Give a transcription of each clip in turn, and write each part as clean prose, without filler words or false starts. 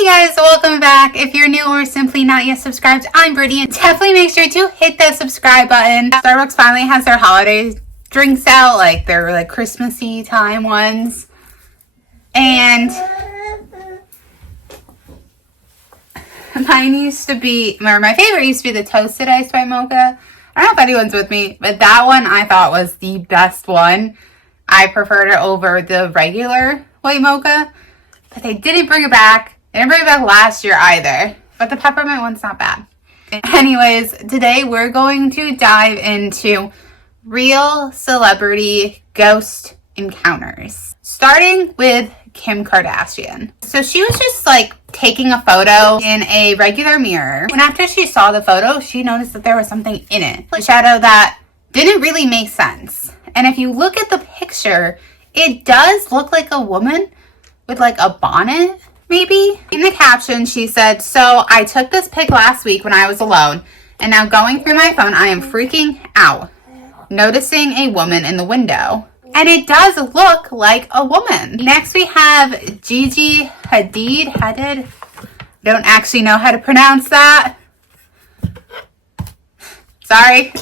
Hey guys, welcome back. If you're new or simply not yet subscribed, I'm Brittany, and definitely make sure to hit that subscribe button. Starbucks finally has their holiday drinks out, like their Christmassy time ones. And my favorite used to be the toasted iced white mocha. I don't know if anyone's with me, but that one I thought was the best one. I preferred it over the regular white mocha, but they didn't bring it back. They didn't bring it back last year either, but the peppermint one's not bad. Anyways, today we're going to dive into real celebrity ghost encounters, starting with Kim Kardashian. So she was just taking a photo in a regular mirror, and after she saw the photo, she noticed that there was something in it, a shadow that didn't really make sense. And if you look at the picture, it does look like a woman with a bonnet, maybe. In the caption, she said, "So I took this pic last week when I was alone, and now going through my phone, I am freaking out, noticing a woman in the window." And it does look like a woman. Next, we have Gigi Hadid. Don't actually know how to pronounce that. Sorry.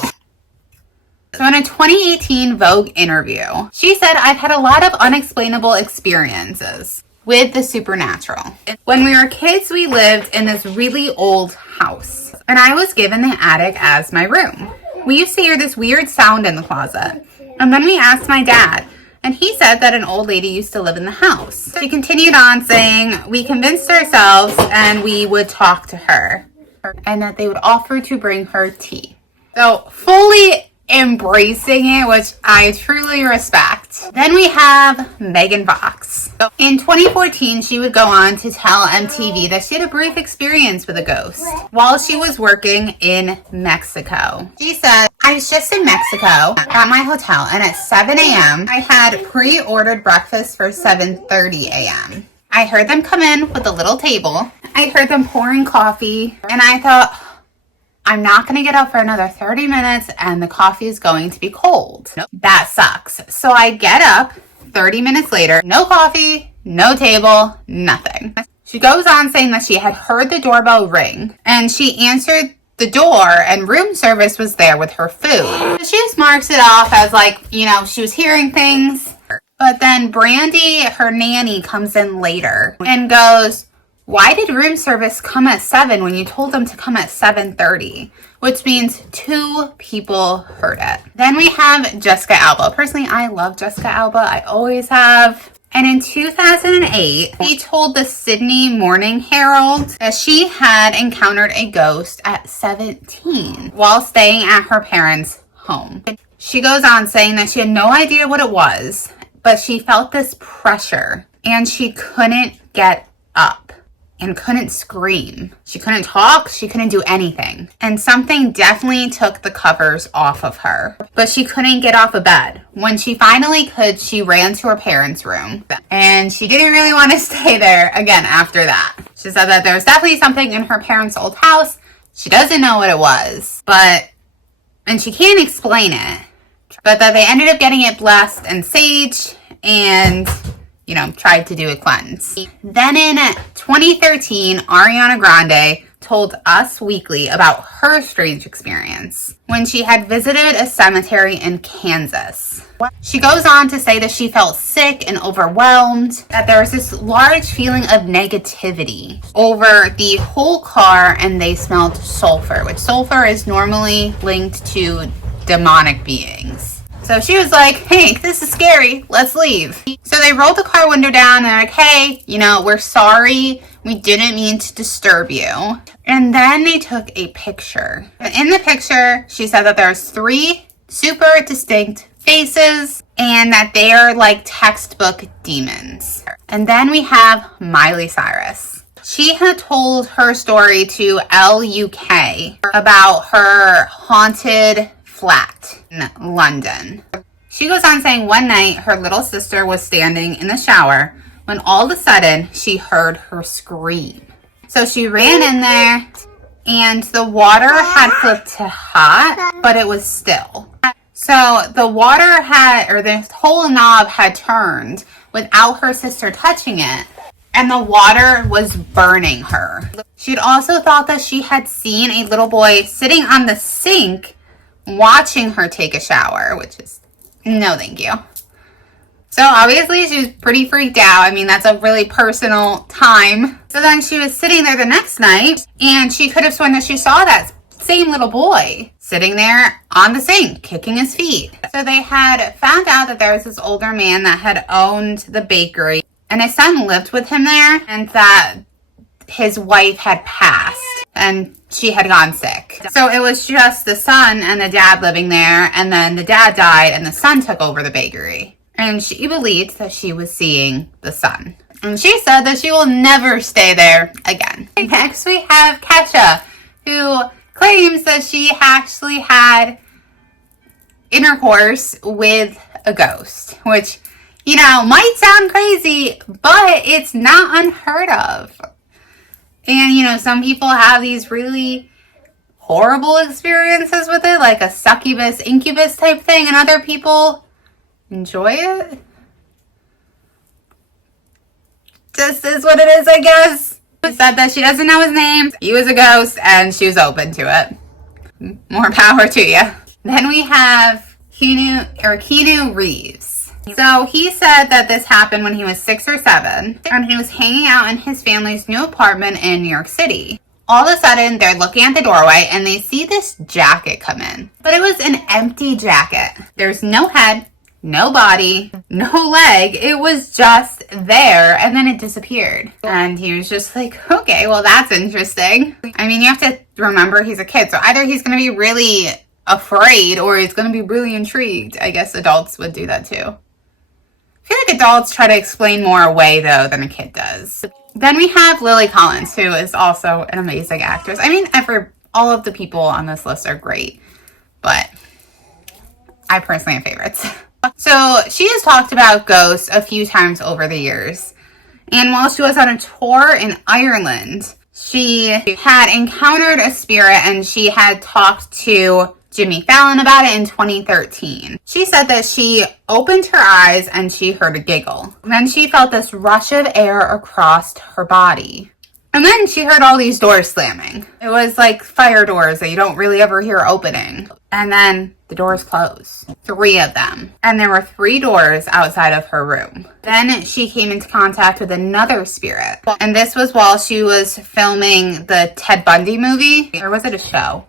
So in a 2018 Vogue interview, she said, "I've had a lot of unexplainable experiences with the supernatural. When we were kids, we lived in this really old house, and I was given the attic as my room. We used to hear this weird sound in the closet, and then we asked my dad, and he said that an old lady used to live in the house." She continued on saying, "We convinced ourselves and we would talk to her, and that they would offer to bring her tea." So fully embracing it, which I truly respect. Then we have Megan Fox. In 2014, she would go on to tell MTV that she had a brief experience with a ghost while she was working in Mexico. She said, "I was just in Mexico at my hotel, and at 7 a.m., I had pre-ordered breakfast for 7:30 a.m. I heard them come in with a little table. I heard them pouring coffee, and I thought, I'm not going to get up for another 30 minutes and the coffee is going to be cold. That sucks." So I get up 30 minutes later, no coffee, no table, nothing. She goes on saying that she had heard the doorbell ring, and she answered the door and room service was there with her food. She just marks it off as she was hearing things. But then Brandy, her nanny, comes in later and goes, "Why did room service come at 7 when you told them to come at 7:30? Which means 2 people heard it. Then we have Jessica Alba. Personally, I love Jessica Alba. I always have. And in 2008, she told the Sydney Morning Herald that she had encountered a ghost at 17 while staying at her parents' home. She goes on saying that she had no idea what it was, but she felt this pressure and she couldn't get up and couldn't scream. She couldn't talk. She couldn't do anything. And something definitely took the covers off of her. But she couldn't get off of bed. When she finally could, she ran to her parents' room. And she didn't really want to stay there again after that. She said that there was definitely something in her parents' old house. She doesn't know what it was. And she can't explain it. But that they ended up getting it blessed in sage and tried to do a cleanse. Then in 2013, Ariana Grande told Us Weekly about her strange experience when she had visited a cemetery in Kansas. She goes on to say that she felt sick and overwhelmed, that there was this large feeling of negativity over the whole car, and they smelled sulfur, which sulfur is normally linked to demonic beings. So she was like, "Hey, this is scary. Let's leave." So they rolled the car window down and they're like, "Hey, we're sorry. We didn't mean to disturb you." And then they took a picture. In the picture, she said that there's 3 super distinct faces and that they are like textbook demons. And then we have Miley Cyrus. She had told her story to LUK about her haunted flat in London. She goes on saying one night her little sister was standing in the shower when all of a sudden she heard her scream. So she ran in there and the water had flipped to hot, but it was still. So the water the whole knob had turned without her sister touching it. and the water was burning her. She'd also thought that she had seen a little boy sitting on the sink watching her take a shower, which is no thank you. So obviously she was pretty freaked out. I mean, that's a really personal time. So then she was sitting there the next night, and she could have sworn that she saw that same little boy sitting there on the sink, kicking his feet. So they had found out that there was this older man that had owned the bakery, and his son lived with him there, and that his wife had passed and she had gone sick. So it was just the son and the dad living there, and then the dad died and the son took over the bakery. And she believed that she was seeing the son. And she said that she will never stay there again. Next we have Kesha, who claims that she actually had intercourse with a ghost, which, you know, might sound crazy, but it's not unheard of. And, you know, some people have these really horrible experiences with it, like a succubus, incubus type thing, and other people enjoy it. This is what it is, I guess. She said that she doesn't know his name. He was a ghost, and she was open to it. More power to you. Then we have Keanu Reeves. So he said that this happened when he was 6 or 7, and he was hanging out in his family's new apartment in New York City. All of a sudden, they're looking at the doorway, and they see this jacket come in. But it was an empty jacket. There's no head, no body, no leg. It was just there, and then it disappeared. And he was just like, okay, well, that's interesting. I mean, you have to remember he's a kid, so either he's going to be really afraid or he's going to be really intrigued. I guess adults would do that too. I feel like adults try to explain more away, though, than a kid does. Then we have Lily Collins, who is also an amazing actress. I mean, all of the people on this list are great, but I personally have favorites. So she has talked about ghosts a few times over the years. And while she was on a tour in Ireland, she had encountered a spirit, and she had talked to Jimmy Fallon about it in 2013. She said that she opened her eyes and she heard a giggle. Then she felt this rush of air across her body. And then she heard all these doors slamming. It was like fire doors that you don't really ever hear opening. And then the doors closed. 3 of them. And there were 3 doors outside of her room. Then she came into contact with another spirit. And this was while she was filming the Ted Bundy movie. Or was it a show?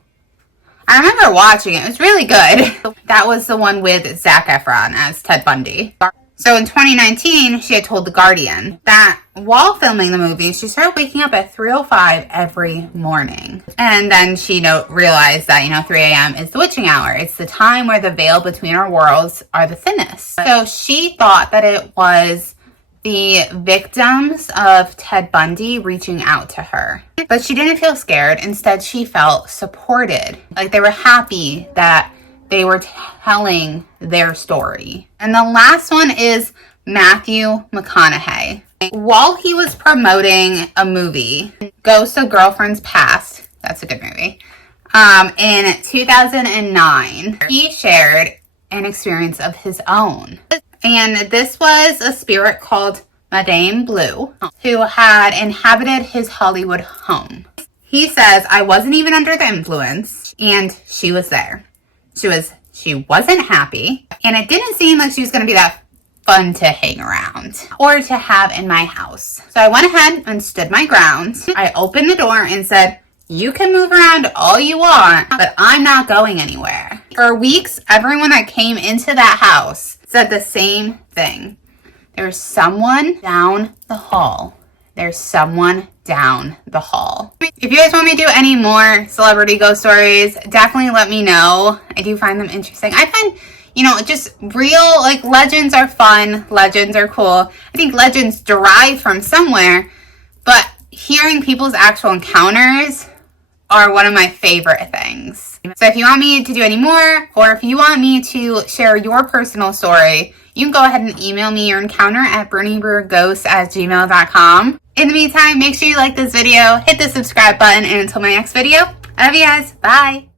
I remember watching it. It was really good. That was the one with Zac Efron as Ted Bundy. So in 2019, she had told The Guardian that while filming the movie, she started waking up at 3:05 every morning. And then she realized that, 3 a.m. is the witching hour. It's the time where the veil between our worlds are the thinnest. So she thought that it was the victims of Ted Bundy reaching out to her. But she didn't feel scared. Instead, she felt supported. Like they were happy that they were telling their story. And the last one is Matthew McConaughey. While he was promoting a movie, Ghosts of Girlfriends Past, that's a good movie, in 2009, he shared an experience of his own. And this was a spirit called Madame Blue, who had inhabited his Hollywood home. He says, I wasn't even under the influence, and she was there. She wasn't happy, and it didn't seem like she was going to be that fun to hang around or to have in my house. So I went ahead and stood my ground. I opened the door and said, you can move around all you want, but I'm not going anywhere. For weeks, everyone that came into that house said the same thing. There's someone down the hall. There's someone down the hall. If you guys want me to do any more celebrity ghost stories, definitely let me know. I do find them interesting. I find, just real, legends are fun. Legends are cool. I think legends derive from somewhere, but hearing people's actual encounters are one of my favorite things. So if you want me to do any more, or if you want me to share your personal story, you can go ahead and email me your encounter at brittanybriereghosts@gmail.com. In the meantime, make sure you like this video, hit the subscribe button, and until my next video, I love you guys. Bye.